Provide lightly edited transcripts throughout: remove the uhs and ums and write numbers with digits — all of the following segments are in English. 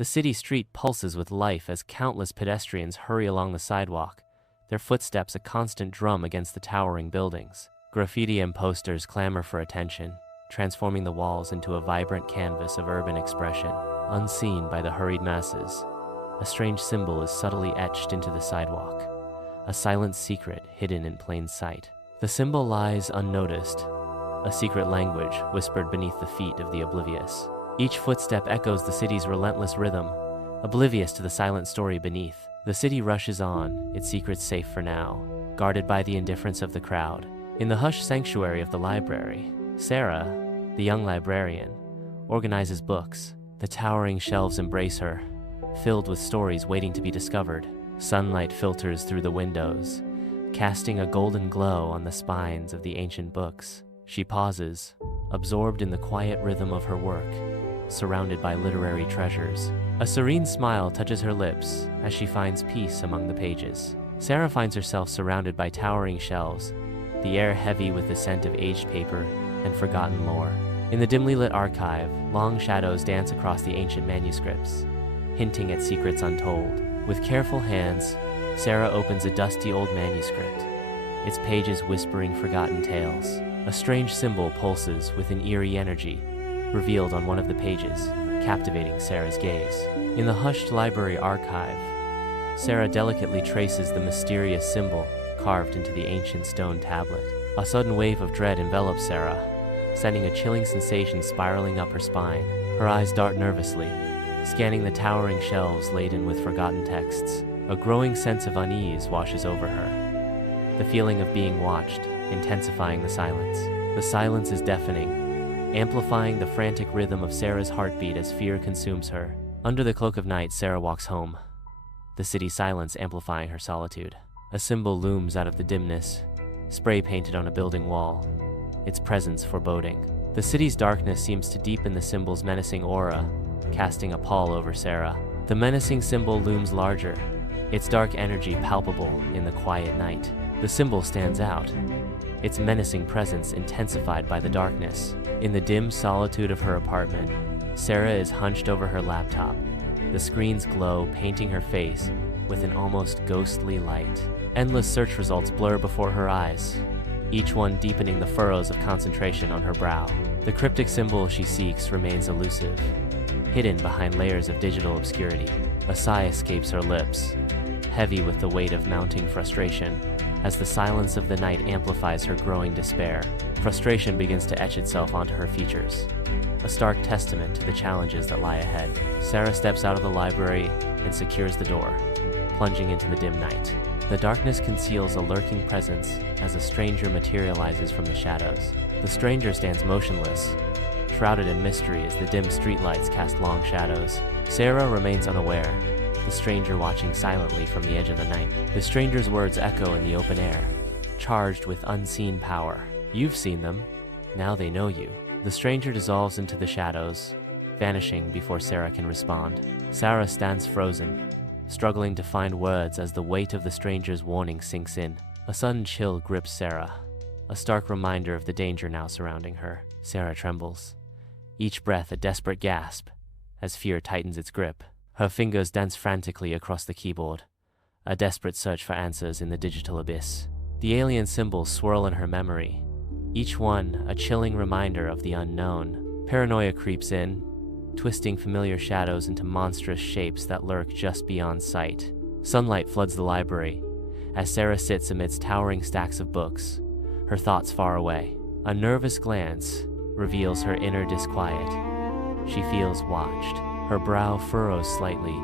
The city street pulses with life as countless pedestrians hurry along the sidewalk, their footsteps a constant drum against the towering buildings. Graffiti and posters clamor for attention, transforming the walls into a vibrant canvas of urban expression. Unseen by the hurried masses, a strange symbol is subtly etched into the sidewalk, a silent secret hidden in plain sight. The symbol lies unnoticed, a secret language whispered beneath the feet of the oblivious. Each footstep echoes the city's relentless rhythm, oblivious to the silent story beneath. The city rushes on, its secrets safe for now, guarded by the indifference of the crowd. In the hushed sanctuary of the library, Sarah, the young librarian, organizes books. The towering shelves embrace her, filled with stories waiting to be discovered. Sunlight filters through the windows, casting a golden glow on the spines of the ancient books. She pauses, absorbed in the quiet rhythm of her work, surrounded by literary treasures. A serene smile touches her lips as she finds peace among the pages. Sarah finds herself surrounded by towering shelves, the air heavy with the scent of aged paper and forgotten lore. In the dimly lit archive, long shadows dance across the ancient manuscripts, hinting at secrets untold. With careful hands, Sarah opens a dusty old manuscript, its pages whispering forgotten tales. A strange symbol pulses with an eerie energy, revealed on one of the pages, captivating Sarah's gaze. In the hushed library archive, Sarah delicately traces the mysterious symbol carved into the ancient stone tablet. A sudden wave of dread envelops Sarah, sending a chilling sensation spiraling up her spine. Her eyes dart nervously, scanning the towering shelves laden with forgotten texts. A growing sense of unease washes over her, the feeling of being watched intensifying the silence. The silence is deafening, amplifying the frantic rhythm of Sarah's heartbeat as fear consumes her. Under the cloak of night, Sarah walks home, the city silence amplifying her solitude. A symbol looms out of the dimness, spray painted on a building wall, its presence foreboding. The city's darkness seems to deepen the symbol's menacing aura, casting a pall over Sarah. The menacing symbol looms larger, its dark energy palpable in the quiet night. The symbol stands out, its menacing presence intensified by the darkness. In the dim solitude of her apartment, Sarah is hunched over her laptop. The screen's glow painting her face with an almost ghostly light. Endless search results blur before her eyes, each one deepening the furrows of concentration on her brow. The cryptic symbol she seeks remains elusive, hidden behind layers of digital obscurity. A sigh escapes her lips, heavy with the weight of mounting frustration, as the silence of the night amplifies her growing despair. Frustration begins to etch itself onto her features, a stark testament to the challenges that lie ahead. Sarah steps out of the library and secures the door, plunging into the dim night. The darkness conceals a lurking presence as a stranger materializes from the shadows. The stranger stands motionless, shrouded in mystery as the dim streetlights cast long shadows. Sarah remains unaware, the stranger watching silently from the edge of the night. The stranger's words echo in the open air, charged with unseen power. You've seen them, now they know you. The stranger dissolves into the shadows, vanishing before Sarah can respond. Sarah stands frozen, struggling to find words as the weight of the stranger's warning sinks in. A sudden chill grips Sarah, a stark reminder of the danger now surrounding her. Sarah trembles, each breath a desperate gasp as fear tightens its grip. Her fingers dance frantically across the keyboard, a desperate search for answers in the digital abyss. The alien symbols swirl in her memory, each one a chilling reminder of the unknown. Paranoia creeps in, twisting familiar shadows into monstrous shapes that lurk just beyond sight. Sunlight floods the library as Sarah sits amidst towering stacks of books, her thoughts far away. A nervous glance reveals her inner disquiet. She feels watched. Her brow furrows slightly,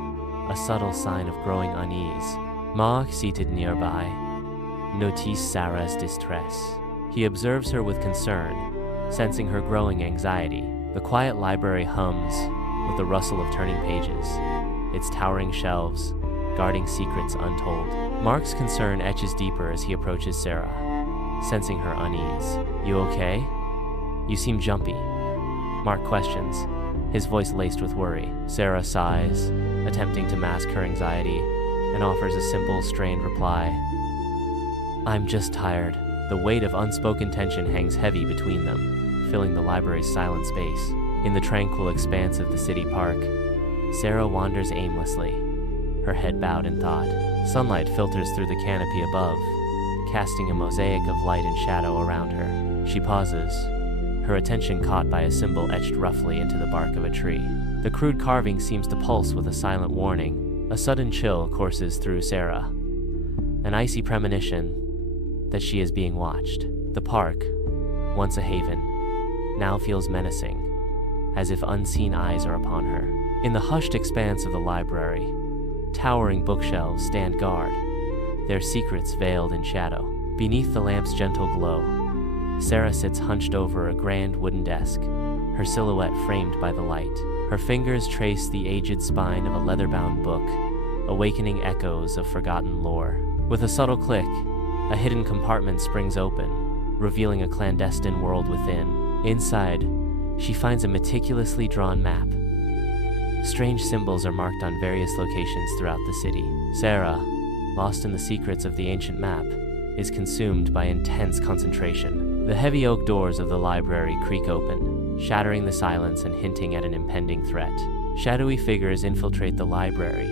a subtle sign of growing unease. Mark, seated nearby, notices Sarah's distress. He observes her with concern, sensing her growing anxiety. The quiet library hums with the rustle of turning pages, its towering shelves guarding secrets untold. Mark's concern etches deeper as he approaches Sarah, sensing her unease. You okay? You seem jumpy. Mark questions, his voice laced with worry. Sarah sighs, attempting to mask her anxiety, and offers a simple, strained reply. I'm just tired. The weight of unspoken tension hangs heavy between them, filling the library's silent space. In the tranquil expanse of the city park, Sarah wanders aimlessly, her head bowed in thought. Sunlight filters through the canopy above, casting a mosaic of light and shadow around her. She pauses, her attention caught by a symbol etched roughly into the bark of a tree. The crude carving seems to pulse with a silent warning. A sudden chill courses through Sarah, an icy premonition that she is being watched. The park, once a haven, now feels menacing, as if unseen eyes are upon her. In the hushed expanse of the library, towering bookshelves stand guard, their secrets veiled in shadow. Beneath the lamp's gentle glow, Sarah sits hunched over a grand wooden desk, her silhouette framed by the light. Her fingers trace the aged spine of a leather-bound book, awakening echoes of forgotten lore. With a subtle click, a hidden compartment springs open, revealing a clandestine world within. Inside, she finds a meticulously drawn map. Strange symbols are marked on various locations throughout the city. Sarah, lost in the secrets of the ancient map, is consumed by intense concentration. The heavy oak doors of the library creak open, shattering the silence and hinting at an impending threat. Shadowy figures infiltrate the library,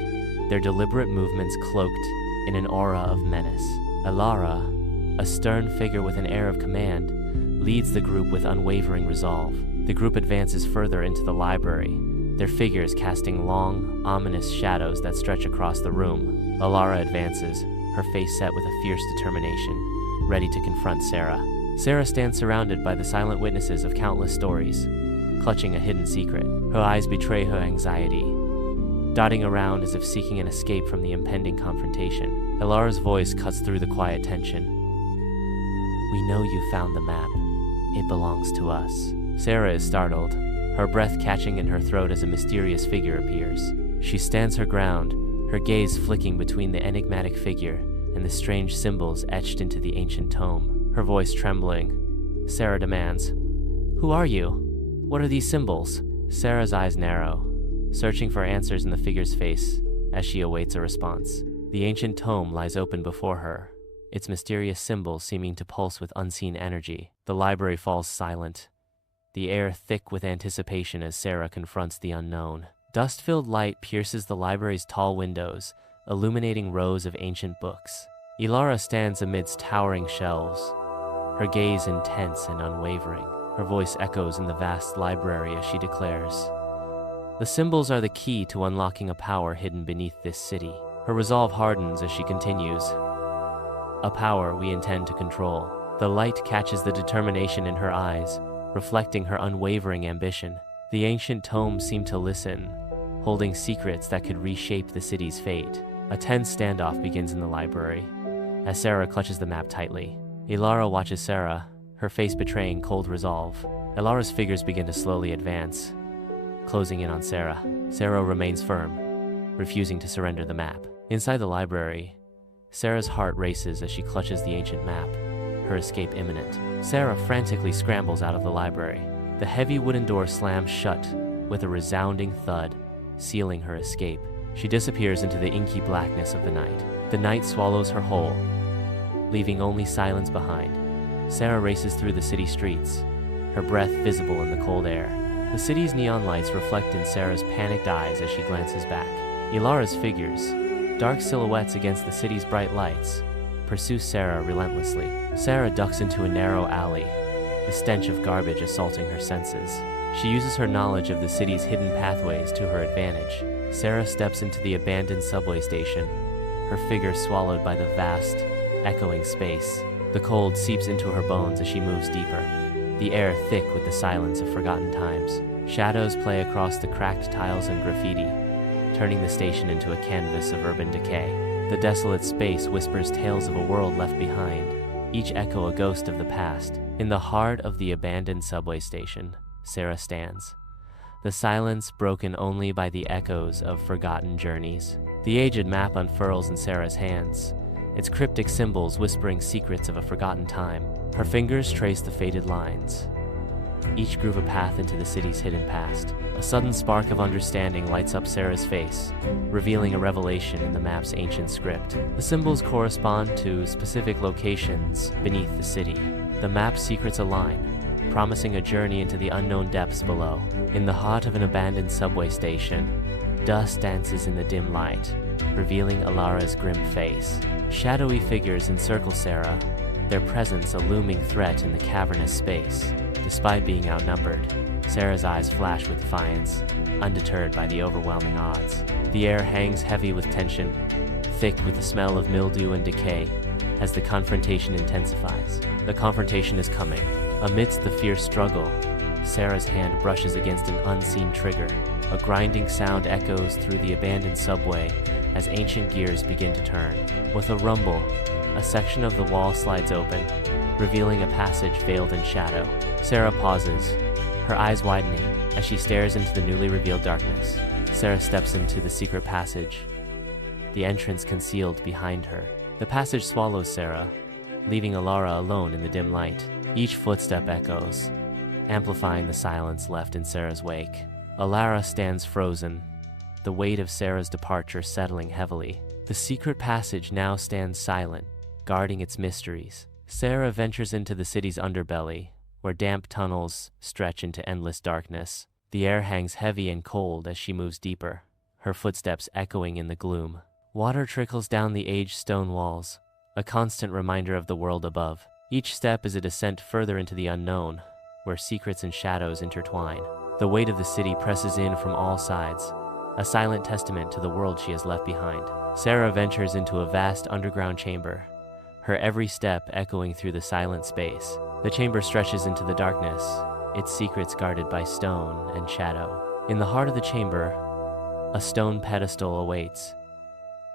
their deliberate movements cloaked in an aura of menace. Alara, a stern figure with an air of command, leads the group with unwavering resolve. The group advances further into the library, their figures casting long, ominous shadows that stretch across the room. Alara advances, her face set with a fierce determination, ready to confront Sarah. Sarah stands surrounded by the silent witnesses of countless stories, clutching a hidden secret. Her eyes betray her anxiety, dotting around as if seeking an escape from the impending confrontation. Alara's voice cuts through the quiet tension. "We know you found the map. It belongs to us." Sarah is startled, her breath catching in her throat as a mysterious figure appears. She stands her ground, her gaze flicking between the enigmatic figure and the strange symbols etched into the ancient tome. Her voice trembling, Sarah demands, "Who are you? What are these symbols?" Sarah's eyes narrow, searching for answers in the figure's face as she awaits a response. The ancient tome lies open before her, its mysterious symbols seeming to pulse with unseen energy. The library falls silent, the air thick with anticipation as Sarah confronts the unknown. Dust-filled light pierces the library's tall windows, illuminating rows of ancient books. Ilara stands amidst towering shelves, her gaze intense and unwavering. Her voice echoes in the vast library as she declares, "The symbols are the key to unlocking a power hidden beneath this city." Her resolve hardens as she continues, "A power we intend to control." The light catches the determination in her eyes, reflecting her unwavering ambition. The ancient tomes seem to listen, holding secrets that could reshape the city's fate. A tense standoff begins in the library, as Sarah clutches the map tightly. Ilara watches Sarah, her face betraying cold resolve. Ilara's figures begin to slowly advance, closing in on Sarah. Sarah remains firm, refusing to surrender the map. Inside the library, Sarah's heart races as she clutches the ancient map, her escape imminent. Sarah frantically scrambles out of the library. The heavy wooden door slams shut with a resounding thud, sealing her escape. She disappears into the inky blackness of the night. The night swallows her whole, leaving only silence behind. Sarah races through the city streets, her breath visible in the cold air. The city's neon lights reflect in Sarah's panicked eyes as she glances back. Ilara's figures, dark silhouettes against the city's bright lights, pursue Sarah relentlessly. Sarah ducks into a narrow alley, the stench of garbage assaulting her senses. She uses her knowledge of the city's hidden pathways to her advantage. Sarah steps into the abandoned subway station, her figure swallowed by the vast, echoing space. The cold seeps into her bones as she moves deeper, the air thick with the silence of forgotten times. Shadows play across the cracked tiles and graffiti, turning the station into a canvas of urban decay. The desolate space whispers tales of a world left behind, each echo a ghost of the past. In the heart of the abandoned subway station, Sarah stands, the silence broken only by the echoes of forgotten journeys. The aged map unfurls in Sarah's hands, its cryptic symbols whispering secrets of a forgotten time. Her fingers trace the faded lines, each groove a path into the city's hidden past. A sudden spark of understanding lights up Sarah's face, revealing a revelation in the map's ancient script. The symbols correspond to specific locations beneath the city. The map's secrets align, promising a journey into the unknown depths below. In the heart of an abandoned subway station, Dust dances in the dim light, revealing Alara's grim face. Shadowy figures encircle Sarah, their presence a looming threat in the cavernous space. Despite being outnumbered, Sarah's eyes flash with defiance, undeterred by the overwhelming odds. The air hangs heavy with tension, thick with the smell of mildew and decay, as the confrontation intensifies. The confrontation is coming. Amidst the fierce struggle, Sarah's hand brushes against an unseen trigger. A grinding sound echoes through the abandoned subway as ancient gears begin to turn. With a rumble, a section of the wall slides open, revealing a passage veiled in shadow. Sarah pauses, her eyes widening as she stares into the newly revealed darkness. Sarah steps into the secret passage, the entrance concealed behind her. The passage swallows Sarah, leaving Alara alone in the dim light. Each footstep echoes, amplifying the silence left in Sarah's wake. Alara stands frozen, the weight of Sarah's departure settling heavily. The secret passage now stands silent, guarding its mysteries. Sarah ventures into the city's underbelly, where damp tunnels stretch into endless darkness. The air hangs heavy and cold as she moves deeper, her footsteps echoing in the gloom. Water trickles down the aged stone walls, a constant reminder of the world above. Each step is a descent further into the unknown, where secrets and shadows intertwine. The weight of the city presses in from all sides, a silent testament to the world she has left behind. Sarah ventures into a vast underground chamber, her every step echoing through the silent space. The chamber stretches into the darkness, its secrets guarded by stone and shadow. In the heart of the chamber, a stone pedestal awaits,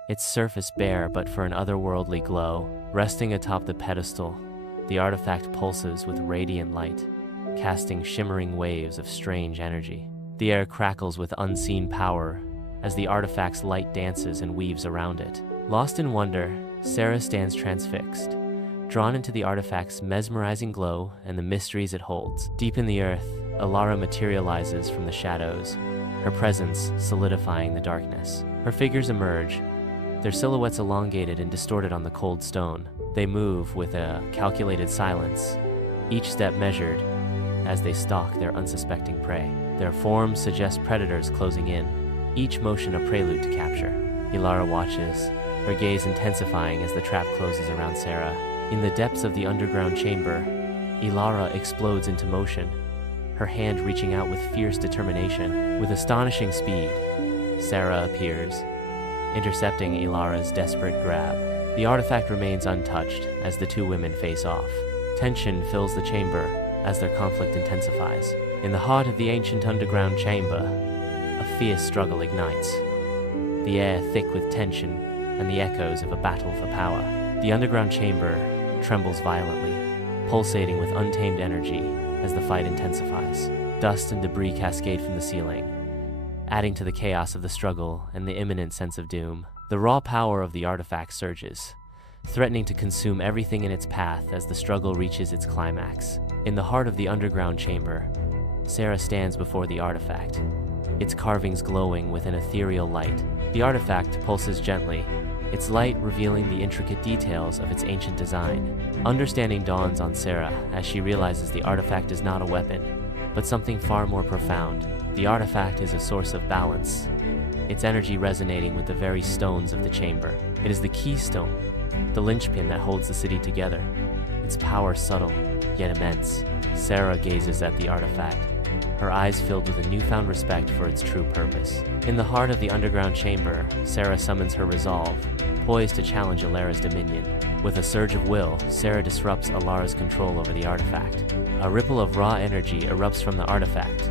its surface bare but for an otherworldly glow. Resting atop the pedestal, the artifact pulses with radiant light, casting shimmering waves of strange energy. The air crackles with unseen power as the artifact's light dances and weaves around it. Lost in wonder, Sarah stands transfixed, drawn into the artifact's mesmerizing glow and the mysteries it holds. Deep in the earth, Alara materializes from the shadows, her presence solidifying the darkness. Her figures emerge, their silhouettes elongated and distorted on the cold stone. They move with a calculated silence, each step measured as they stalk their unsuspecting prey. Their forms suggest predators closing in, each motion a prelude to capture. Alara watches, her gaze intensifying as the trap closes around Sarah. In the depths of the underground chamber, Alara explodes into motion, her hand reaching out with fierce determination. With astonishing speed, Sarah appears, intercepting Alara's desperate grab. The artifact remains untouched as the two women face off. Tension fills the chamber as their conflict intensifies. In the heart of the ancient underground chamber, a fierce struggle ignites, the air thick with tension and the echoes of a battle for power. The underground chamber trembles violently, pulsating with untamed energy as the fight intensifies. Dust and debris cascade from the ceiling, adding to the chaos of the struggle and the imminent sense of doom. The raw power of the artifact surges, threatening to consume everything in its path as the struggle reaches its climax. In the heart of the underground chamber, Sarah stands before the artifact, its carvings glowing with an ethereal light. The artifact pulses gently, its light revealing the intricate details of its ancient design. Understanding dawns on Sarah as she realizes the artifact is not a weapon, but something far more profound. The artifact is a source of balance, its energy resonating with the very stones of the chamber. It is the keystone, the linchpin that holds the city together, its power subtle, yet immense. Sarah gazes at the artifact, her eyes filled with a newfound respect for its true purpose. In the heart of the underground chamber, Sarah summons her resolve, poised to challenge Alara's dominion. With a surge of will, Sarah disrupts Alara's control over the artifact. A ripple of raw energy erupts from the artifact,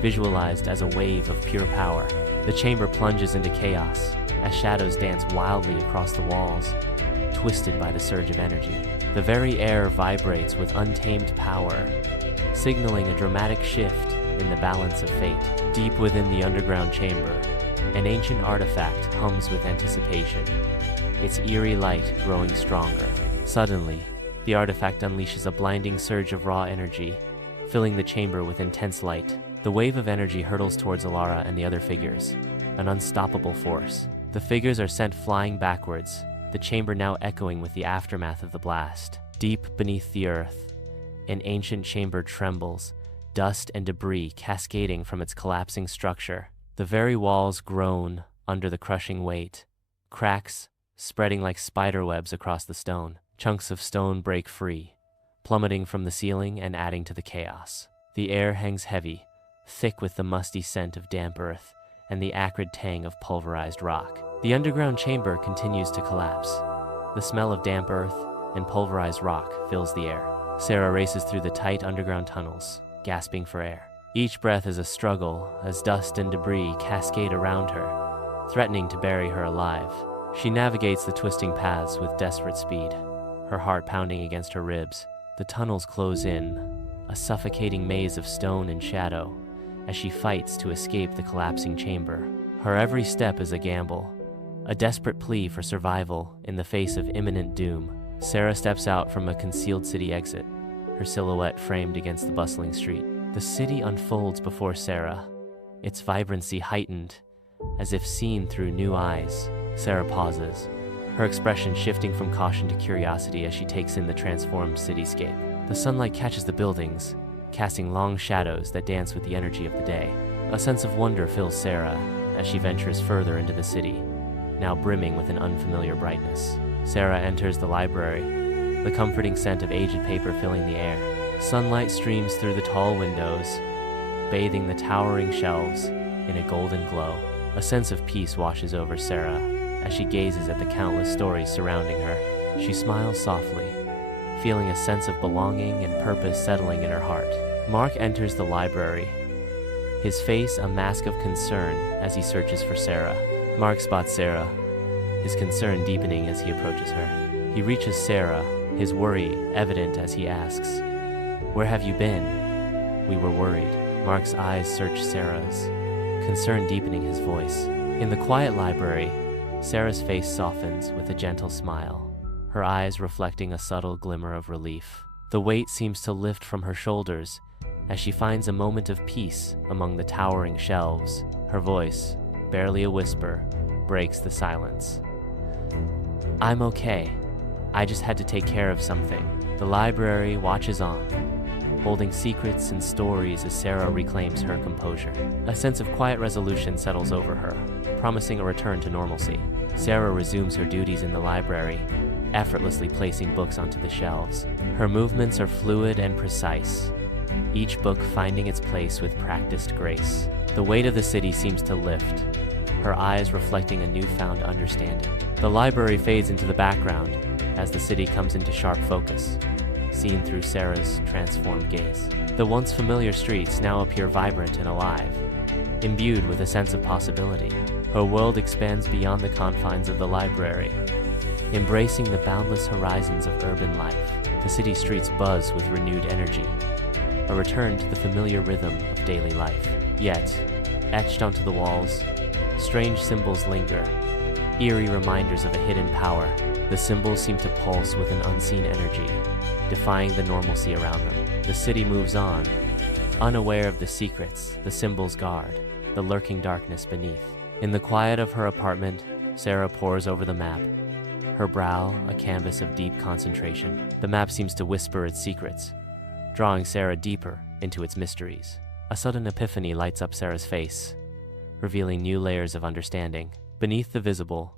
visualized as a wave of pure power. The chamber plunges into chaos as shadows dance wildly across the walls, twisted by the surge of energy. The very air vibrates with untamed power, signaling a dramatic shift in the balance of fate. Deep within the underground chamber, an ancient artifact hums with anticipation, its eerie light growing stronger. Suddenly, the artifact unleashes a blinding surge of raw energy, filling the chamber with intense light. The wave of energy hurtles towards Alara and the other figures, an unstoppable force. The figures are sent flying backwards, the chamber now echoing with the aftermath of the blast. Deep beneath the earth, an ancient chamber trembles, dust and debris cascading from its collapsing structure. The very walls groan under the crushing weight, cracks spreading like spiderwebs across the stone. Chunks of stone break free, plummeting from the ceiling and adding to the chaos. The air hangs heavy, thick with the musty scent of damp earth and the acrid tang of pulverized rock. The underground chamber continues to collapse. The smell of damp earth and pulverized rock fills the air. Sarah races through the tight underground tunnels, gasping for air. Each breath is a struggle as dust and debris cascade around her, threatening to bury her alive. She navigates the twisting paths with desperate speed, her heart pounding against her ribs. The tunnels close in, a suffocating maze of stone and shadow, as she fights to escape the collapsing chamber. Her every step is a gamble, a desperate plea for survival in the face of imminent doom. Sarah steps out from a concealed city exit, her silhouette framed against the bustling street. The city unfolds before Sarah, its vibrancy heightened, as if seen through new eyes. Sarah pauses, her expression shifting from caution to curiosity as she takes in the transformed cityscape. The sunlight catches the buildings, casting long shadows that dance with the energy of the day. A sense of wonder fills Sarah as she ventures further into the city, now brimming with an unfamiliar brightness. Sarah enters the library, the comforting scent of aged paper filling the air. Sunlight streams through the tall windows, bathing the towering shelves in a golden glow. A sense of peace washes over Sarah as she gazes at the countless stories surrounding her. She smiles softly, feeling a sense of belonging and purpose settling in her heart. Mark enters the library, his face a mask of concern as he searches for Sarah. Mark spots Sarah, his concern deepening as he approaches her. He reaches Sarah, his worry evident as he asks, "Where have you been?" "We were worried." Mark's eyes search Sarah's, concern deepening his voice. In the quiet library, Sarah's face softens with a gentle smile, her eyes reflecting a subtle glimmer of relief. The weight seems to lift from her shoulders as she finds a moment of peace among the towering shelves. Her voice, barely a whisper, breaks the silence. "I'm okay. I just had to take care of something." The library watches on, holding secrets and stories as Sarah reclaims her composure. A sense of quiet resolution settles over her, promising a return to normalcy. Sarah resumes her duties in the library, effortlessly placing books onto the shelves. Her movements are fluid and precise, each book finding its place with practiced grace. The weight of the city seems to lift, her eyes reflecting a newfound understanding. The library fades into the background as the city comes into sharp focus, seen through Sarah's transformed gaze. The once familiar streets now appear vibrant and alive, imbued with a sense of possibility. Her world expands beyond the confines of the library, embracing the boundless horizons of urban life. The city streets buzz with renewed energy, a return to the familiar rhythm of daily life. Yet, etched onto the walls, strange symbols linger, eerie reminders of a hidden power. The symbols seem to pulse with an unseen energy, defying the normalcy around them. The city moves on, unaware of the secrets the symbols guard, the lurking darkness beneath. In the quiet of her apartment, Sarah pores over the map, her brow a canvas of deep concentration. The map seems to whisper its secrets, drawing Sarah deeper into its mysteries. A sudden epiphany lights up Sarah's face, revealing new layers of understanding. Beneath the visible,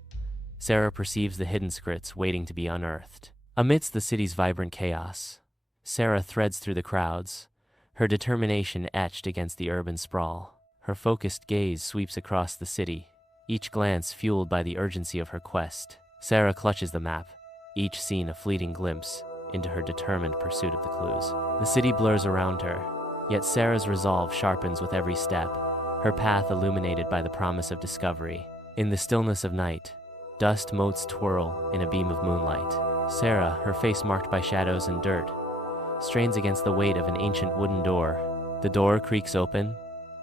Sarah perceives the hidden secrets waiting to be unearthed. Amidst the city's vibrant chaos, Sarah threads through the crowds, her determination etched against the urban sprawl. Her focused gaze sweeps across the city, each glance fueled by the urgency of her quest. Sarah clutches the map, each scene a fleeting glimpse into her determined pursuit of the clues. The city blurs around her, yet Sarah's resolve sharpens with every step, her path illuminated by the promise of discovery. In the stillness of night, dust motes twirl in a beam of moonlight. Sarah, her face marked by shadows and dirt, strains against the weight of an ancient wooden door. The door creaks open,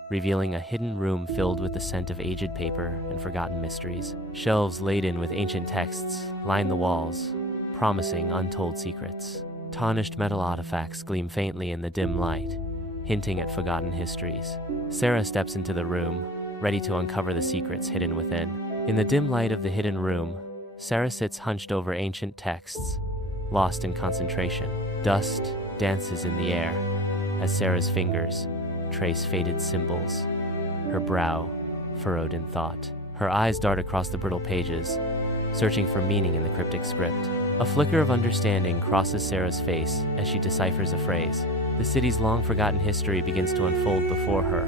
revealing a hidden room filled with the scent of aged paper and forgotten mysteries. Shelves laden with ancient texts line the walls, promising untold secrets. Tarnished metal artifacts gleam faintly in the dim light, hinting at forgotten histories. Sarah steps into the room, ready to uncover the secrets hidden within. In the dim light of the hidden room, Sarah sits hunched over ancient texts, lost in concentration. Dust dances in the air as Sarah's fingers trace faded symbols, her brow furrowed in thought. Her eyes dart across the brittle pages, searching for meaning in the cryptic script. A flicker of understanding crosses Sarah's face as she deciphers a phrase. The city's long-forgotten history begins to unfold before her,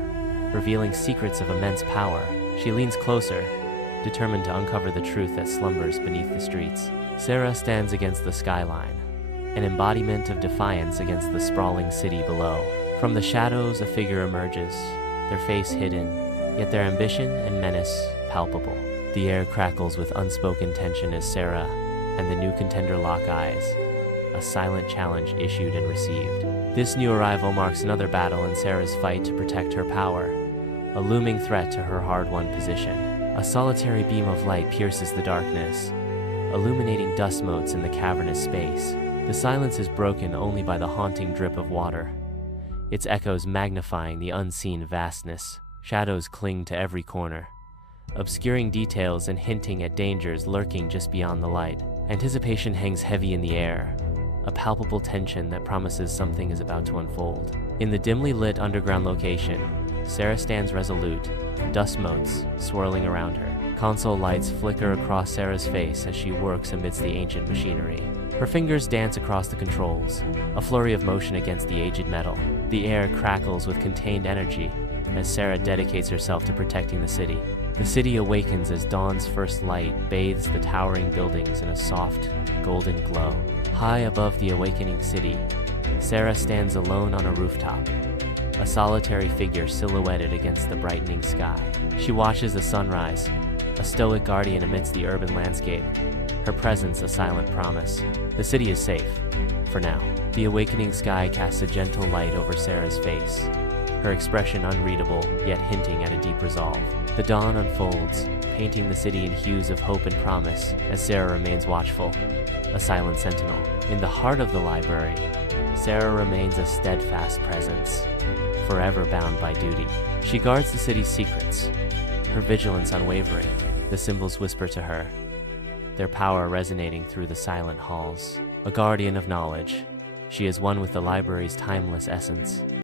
revealing secrets of immense power. She leans closer, determined to uncover the truth that slumbers beneath the streets. Sarah stands against the skyline, an embodiment of defiance against the sprawling city below. From the shadows, a figure emerges, their face hidden, yet their ambition and menace palpable. The air crackles with unspoken tension as Sarah and the new contender lock eyes, a silent challenge issued and received. This new arrival marks another battle in Sarah's fight to protect her power, a looming threat to her hard-won position. A solitary beam of light pierces the darkness, illuminating dust motes in the cavernous space. The silence is broken only by the haunting drip of water, its echoes magnifying the unseen vastness. Shadows cling to every corner, obscuring details and hinting at dangers lurking just beyond the light. Anticipation hangs heavy in the air, a palpable tension that promises something is about to unfold. In the dimly lit underground location, Sarah stands resolute, dust motes swirling around her. Console lights flicker across Sarah's face as she works amidst the ancient machinery. Her fingers dance across the controls, a flurry of motion against the aged metal. The air crackles with contained energy as Sarah dedicates herself to protecting the city. The city awakens as dawn's first light bathes the towering buildings in a soft, golden glow. High above the awakening city, Sarah stands alone on a rooftop, a solitary figure silhouetted against the brightening sky. She watches the sunrise, a stoic guardian amidst the urban landscape, her presence a silent promise. The city is safe, for now. The awakening sky casts a gentle light over Sarah's face, her expression unreadable, yet hinting at a deep resolve. The dawn unfolds, painting the city in hues of hope and promise as Sarah remains watchful, a silent sentinel. In the heart of the library, Sarah remains a steadfast presence, forever bound by duty. She guards the city's secrets, her vigilance unwavering. The symbols whisper to her, their power resonating through the silent halls. A guardian of knowledge, she is one with the library's timeless essence.